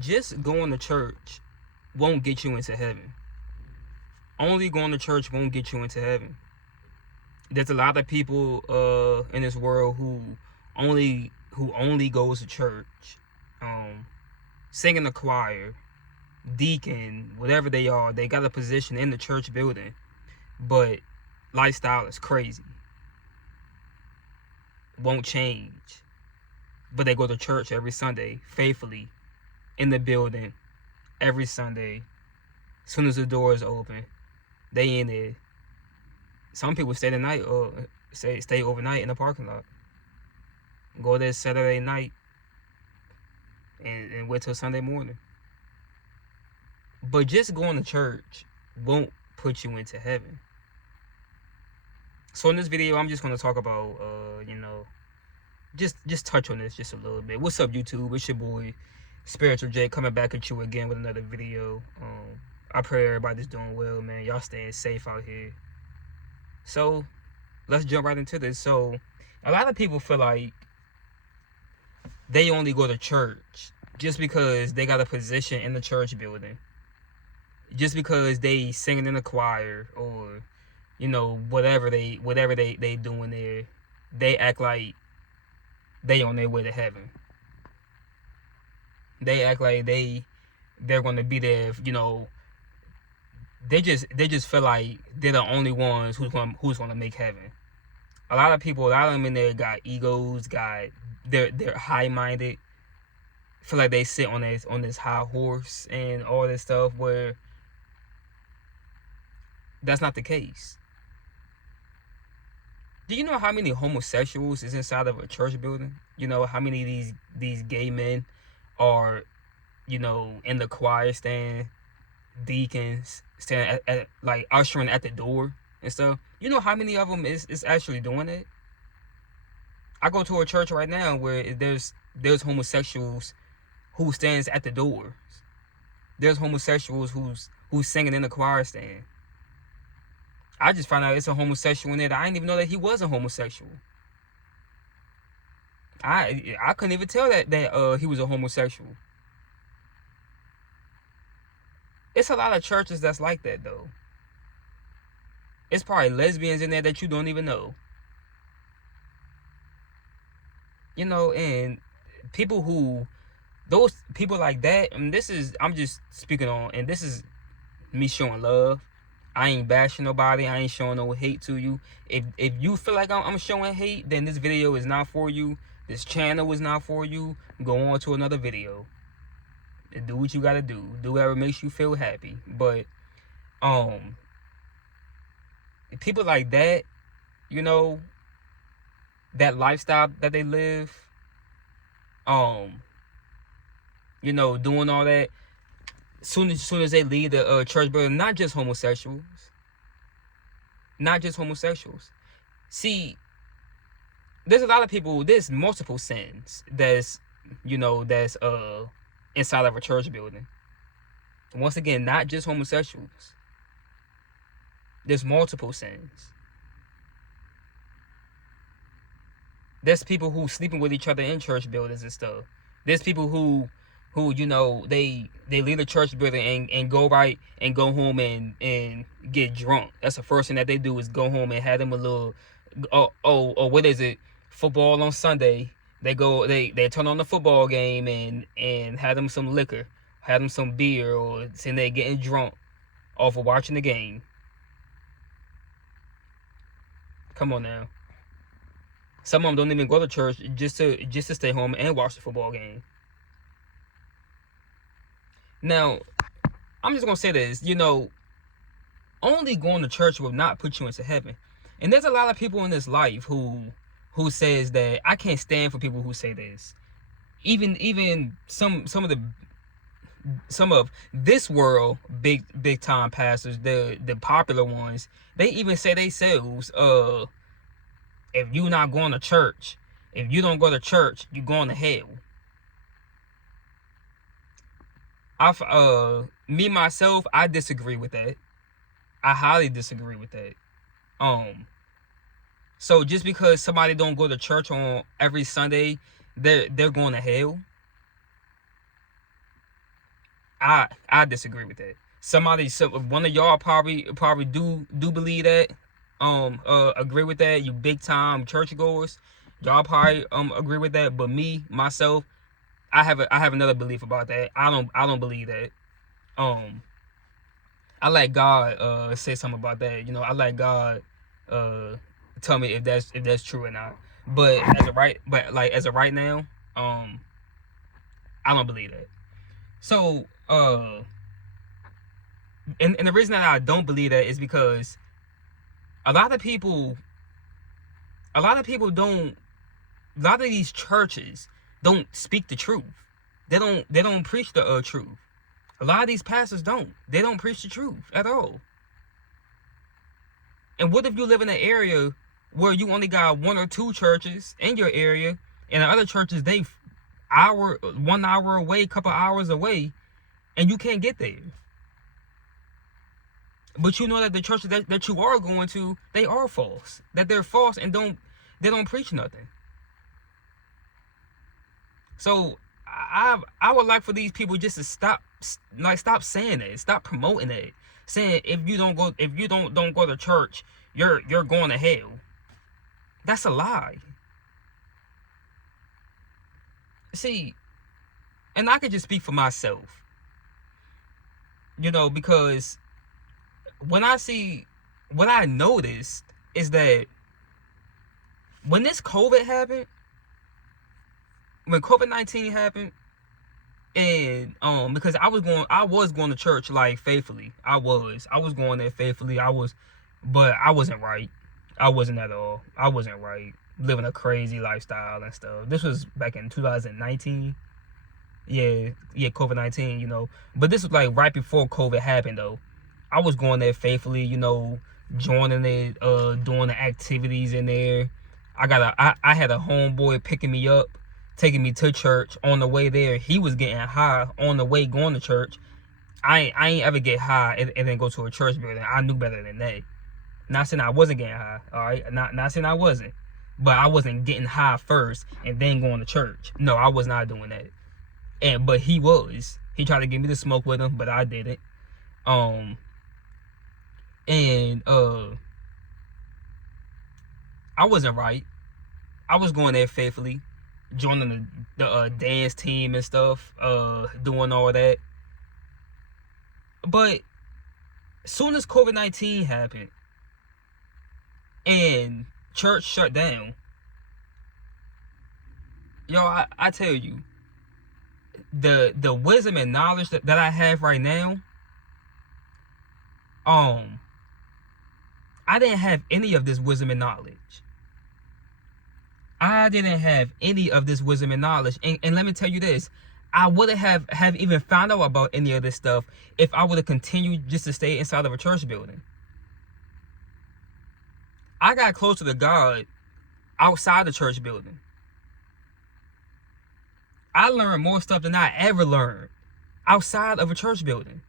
just going to church won't get you into heaven. Only going to church won't get you into heaven. There's a lot of people in this world who only goes to church, um, sing in the choir, deacon, whatever they are. They got a position in the church building, but lifestyle is crazy. Won't change. But they go to church every Sunday, faithfully, in the building, every Sunday. As soon as the doors open, they in there. Some people stay the night or stay overnight in the parking lot. Go there Saturday night and wait till Sunday morning. But just going to church won't put you into heaven. So in this video, I'm just gonna talk about just touch on this just a little bit. What's up, YouTube? It's your boy Spiritual J coming back at you again with another video. I pray everybody's doing well, man. Y'all staying safe out here. So let's jump right into this. So a lot of people feel like they only go to church just because they got a position in the church building, just because they singing in the choir, or whatever they doing there. They act like they on their way to heaven. They act like they're gonna be there. They just feel like they're the only ones who's gonna make heaven. A lot of them in there got egos, they're high-minded, feel like they sit on this high horse and all this stuff, where that's not the case. Do you know how many homosexuals is inside of a church building? You know how many of these gay men are, in the choir stand, deacons stand at like ushering at the door and stuff. You know how many of them is actually doing it? I go to a church right now where there's homosexuals who stands at the doors. There's homosexuals who's singing in the choir stand. I just found out it's a homosexual in there that I didn't even know that he was a homosexual. I couldn't even tell that he was a homosexual. It's a lot of churches that's like that, though. It's probably lesbians in there that you don't even know. And those people like that, and I'm just speaking on, and this is me showing love. I ain't bashing nobody. I ain't showing no hate to you. If you feel like I'm showing hate, then this video is not for you. This channel is not for you. Go on to another video. Do what you gotta do. Do whatever makes you feel happy. But people like that, that lifestyle that they live, doing all that, soon as they leave the church building, not just homosexuals. See, there's a lot of people. There's multiple sins that's inside of a church building. Once again, not just homosexuals. There's multiple sins. There's people who sleeping with each other in church buildings and stuff. There's people who they leave the church building and go home and get drunk. That's the first thing that they do, is go home and have them a little what is it, football on Sunday. They turn on the football game and have them some liquor, have them some beer, or sitting there getting drunk off of watching the game. Come on now. Some of them don't even go to church just to stay home and watch the football game. Now, I'm just gonna say this, only going to church will not put you into heaven. And there's a lot of people in this life who says that. I can't stand for people who say this. Even some of this world big time pastors, the popular ones, they even say themselves, if you not going to church, if you don't go to church, you're going to hell. Me myself, I disagree with that. I highly disagree with that. So just because somebody don't go to church on every Sunday, they're going to hell. I disagree with that. One of y'all probably do believe that, agree with that. You big time churchgoers, y'all probably agree with that. But me myself, I have another belief about that. I don't believe that. Um, I let God say something about that. You know, I let God uh tell me if that's true or not. But as of right now, um, I don't believe that. So and the reason that I don't believe that is because a lot of people a lot of people don't a lot of these churches don't speak the truth. They don't preach the truth. A lot of these pastors don't. They don't preach the truth at all. And what if you live in an area where you only got one or two churches in your area, and the other churches 1 hour away, couple hours away, and you can't get there? But you know that the churches that you are going to, they are false. That they're false and they don't preach nothing. So I would like for these people just to stop saying it, stop promoting it, saying if you don't go to church, you're going to hell. That's a lie. See, and I could just speak for myself, you know, because what I noticed is that when COVID-19 happened, and because I was going to church like faithfully. I was going there faithfully. But I wasn't right. I wasn't at all. I wasn't right. Living a crazy lifestyle and stuff. This was back in 2019. Yeah, COVID-19, you know. But this was like right before COVID happened though. I was going there faithfully, you know, joining it, doing the activities in there. I had a homeboy picking me up, taking me to church. On the way there, he was getting high on the way going to church. I ain't ever get high and then go to a church building. I knew better than that. Not saying I wasn't getting high, all right? Not saying I wasn't. But I wasn't getting high first and then going to church. No, I was not doing that. But he was. He tried to get me to smoke with him, but I didn't. And I wasn't right. I was going there faithfully, joining the dance team and stuff, doing all that. But soon as COVID-19 happened and church shut down, yo, I tell you, the wisdom and knowledge that I have right now, I didn't have any of this wisdom and knowledge. I didn't have any of this wisdom and knowledge. And let me tell you this, I wouldn't have even found out about any of this stuff if I would have continued just to stay inside of a church building. I got closer to God outside the church building. I learned more stuff than I ever learned outside of a church building.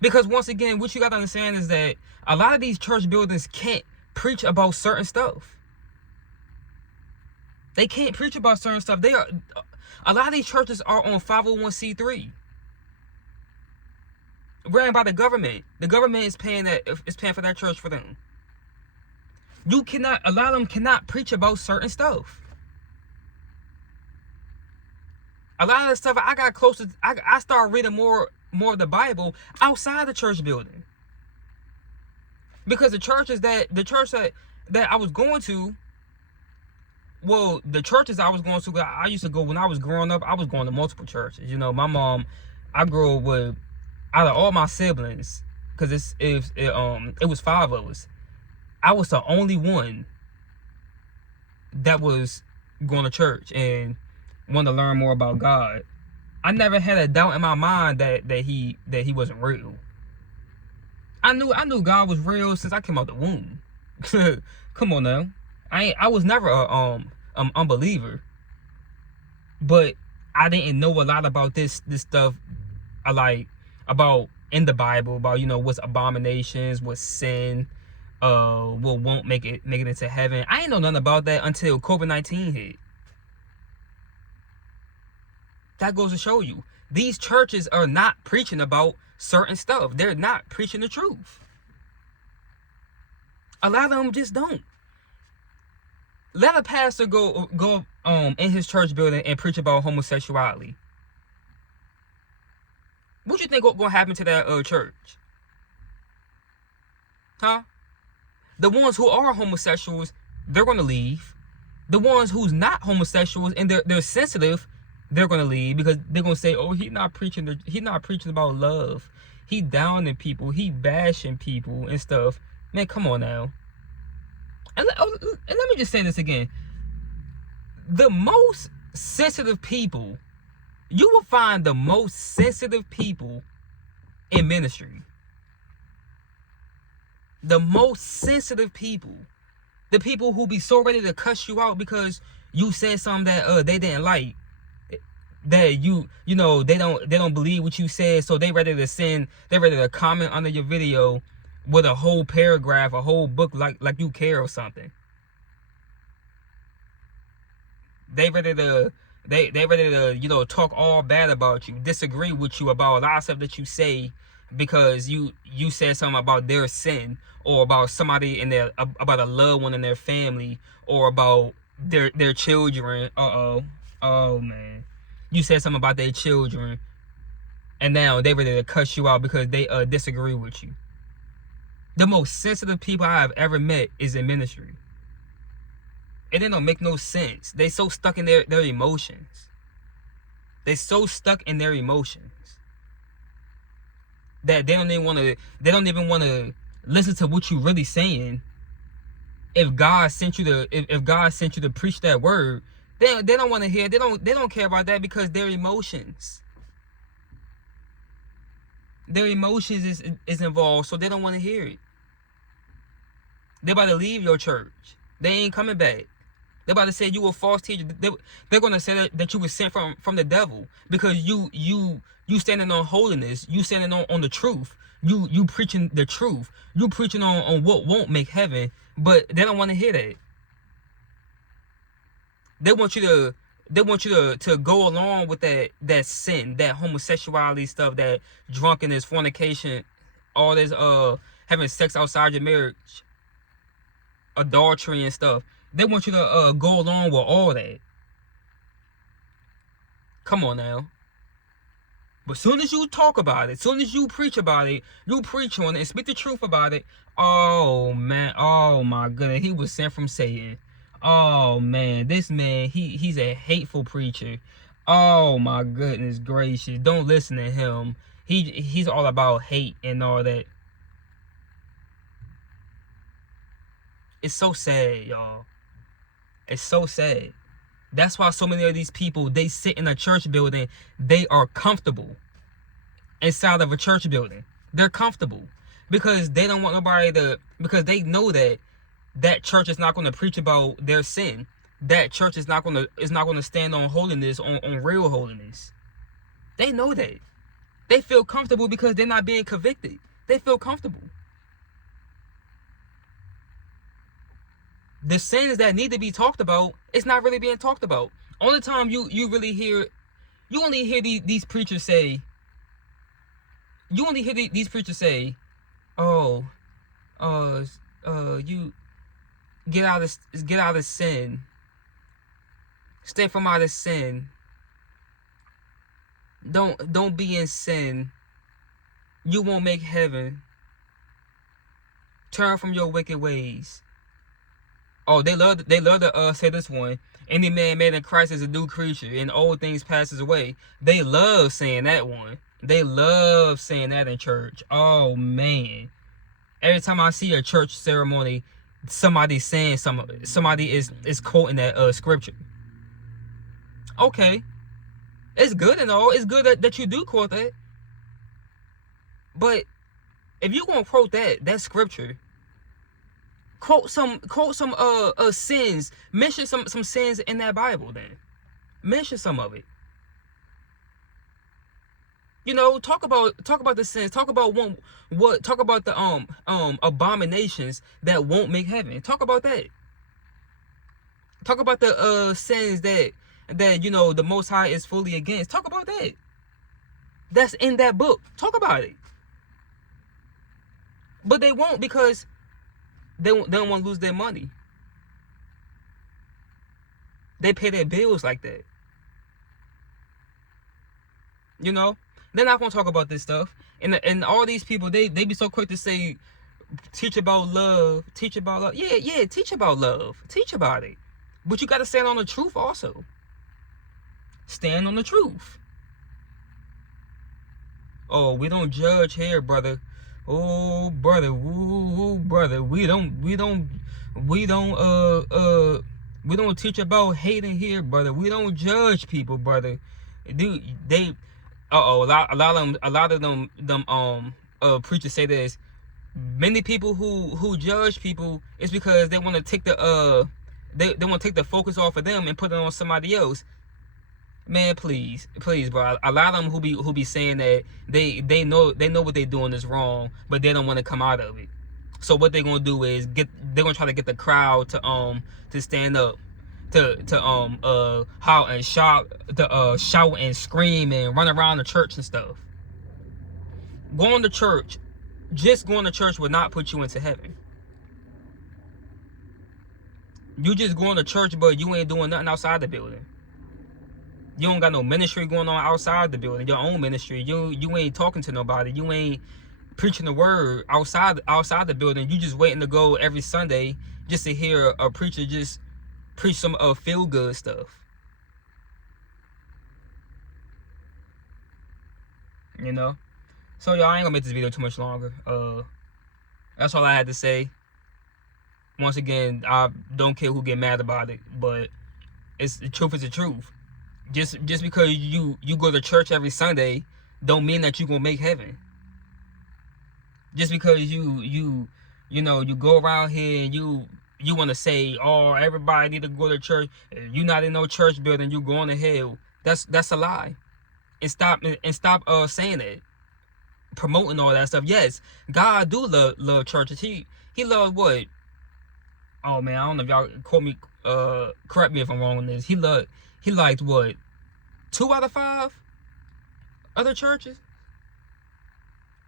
Because once again, what you got to understand is that a lot of these church buildings can't preach about certain stuff. They can't preach about certain stuff. A lot of these churches are on 501c3, ran by the government. The government is paying for that church for them. A lot of them cannot preach about certain stuff. A lot of the stuff I got closer. I started reading more of the Bible outside the church building, because the church that I was going to. Well, the churches I was going to, I used to go when I was growing up. I was going to multiple churches. You know, my mom. I grew up with, out of all my siblings, because it was 5 of us. I was the only one that was going to church and wanted to learn more about God. I never had a doubt in my mind that he wasn't real. I knew God was real since I came out the womb. Come on now. I was never a unbeliever, but I didn't know a lot about this stuff, like about in the Bible, about, you know, what's abominations, what's sin, what won't make it into heaven. I didn't know nothing about that until COVID-19 hit. That goes to show you, these churches are not preaching about certain stuff. They're not preaching the truth. A lot of them just don't. Let a pastor go in his church building and preach about homosexuality. What you think gonna happen to that church? Huh? The ones who are homosexuals, they're gonna leave. The ones who's not homosexuals and they're sensitive, they're gonna leave, because they're gonna say, "Oh, he's not preaching about love. He downing people, he bashing people and stuff." Man, come on now. And let me just say this again. The most sensitive people, you will find the most sensitive people in ministry. The most sensitive people. The people who be so ready to cuss you out because you said something that they didn't like. That you know they don't believe what you said, so they ready to comment under your video with a whole paragraph, a whole book, like you care or something. They ready to talk all bad about you, disagree with you about a lot of stuff that you say, because you said something about their sin, or about somebody about a loved one in their family, or about their children. Oh man, you said something about their children, and now they ready to cuss you out because they disagree with you. The most sensitive people I have ever met is in ministry. And it don't make no sense. They so stuck in their emotions. They so stuck in their emotions that they don't even want to listen to what you really saying. If God sent you to preach that word, they don't want to hear. They don't care about that, because their emotions is involved, so they don't want to hear it. They're about to leave your church. They ain't coming back. They're about to say you a false teacher. They're going to say that you were sent from the devil, because you standing on holiness. You standing on the truth. You preaching the truth. You preaching on what won't make heaven, but they don't want to hear that. They want you to go along with that sin, that homosexuality stuff, that drunkenness, fornication, all this having sex outside your marriage, adultery and stuff. They want you to go along with all that. Come on now. But soon as you talk about it, soon as you preach about it, you preach on it and speak the truth about it. Oh man, oh my goodness, he was sent from Satan. Oh man, this man, he's a hateful preacher. Oh my goodness gracious, don't listen to him. He's all about hate and all that. It's so sad, y'all. It's so sad. That's why so many of these people, they sit in a church building, they are comfortable inside of a church building. They're comfortable because they don't want nobody because they know that church is not going to preach about their sin. That church is not going to stand on holiness, on real holiness. They know that. They feel comfortable because they're not being convicted. They feel comfortable. The sins that need to be talked about, it's not really being talked about. Only time you only hear these preachers say, oh, you get out of sin, stay from out of sin, don't be in sin, you won't make heaven, turn from your wicked ways. Oh, they love to say this one. Any man made in Christ is a new creature, and old things passes away. They love saying that one. They love saying that in church. Oh man. Every time I see a church ceremony, somebody's saying something. Somebody is quoting that scripture. Okay. It's good and all. It's good that you do quote that. But if you gonna quote that scripture, quote some sins. Mention some sins in that Bible. Then mention some of it. You know, talk about the sins. Talk about the abominations that won't make heaven. Talk about that. Talk about the sins that that, you know, the Most High is fully against. Talk about that. That's in that book. Talk about it. But they won't, because they don't want to lose their money. They pay their bills like that. You know? They're not going to talk about this stuff. And all these people, they be so quick to say, teach about love. Teach about love. Yeah, teach about love. Teach about it. But you got to stand on the truth also. Stand on the truth. Oh, we don't judge here, brother. Oh, brother. Ooh, brother. We don't teach about hating here, brother. We don't judge people, brother. Dude, they a lot of them preachers say this. Many people who judge people is because they want to take the they want to take the focus off of them and put it on somebody else. Man, please, bro. A lot of them who be saying that they know what they're doing is wrong, but they don't want to come out of it. So what they're gonna do is they're gonna try to get the crowd to stand up, to howl and shout, to shout and scream and run around the church and stuff. Going to church, just going to church would not put you into heaven. You just going to church, but you ain't doing nothing outside the building. You don't got no ministry going on outside the building, your own ministry. You ain't talking to nobody. You ain't preaching the word outside the building. You just waiting to go every Sunday just to hear a preacher just preach some feel good stuff. You know? So y'all, I ain't gonna make this video too much longer. That's all I had to say. Once again, I don't care who get mad about it, but it's the truth is the truth. Just because you go to church every Sunday don't mean that you gonna make heaven. Just because you go around here and you want to say, oh, everybody need to go to church. If you're not in no church building, you going to hell. That's a lie. And stop saying that, promoting all that stuff. Yes, God do love churches. He loves what? Oh man, I don't know if y'all correct me if I'm wrong on this. He liked what? 2 out of 5 other churches?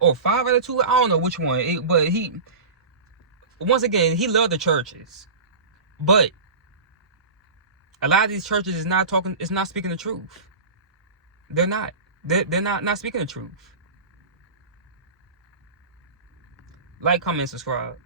Or 5 out of 2? I don't know which one. But once again, he loved the churches. But a lot of these churches is not speaking the truth. They're not. They're not speaking the truth. Like, comment, subscribe.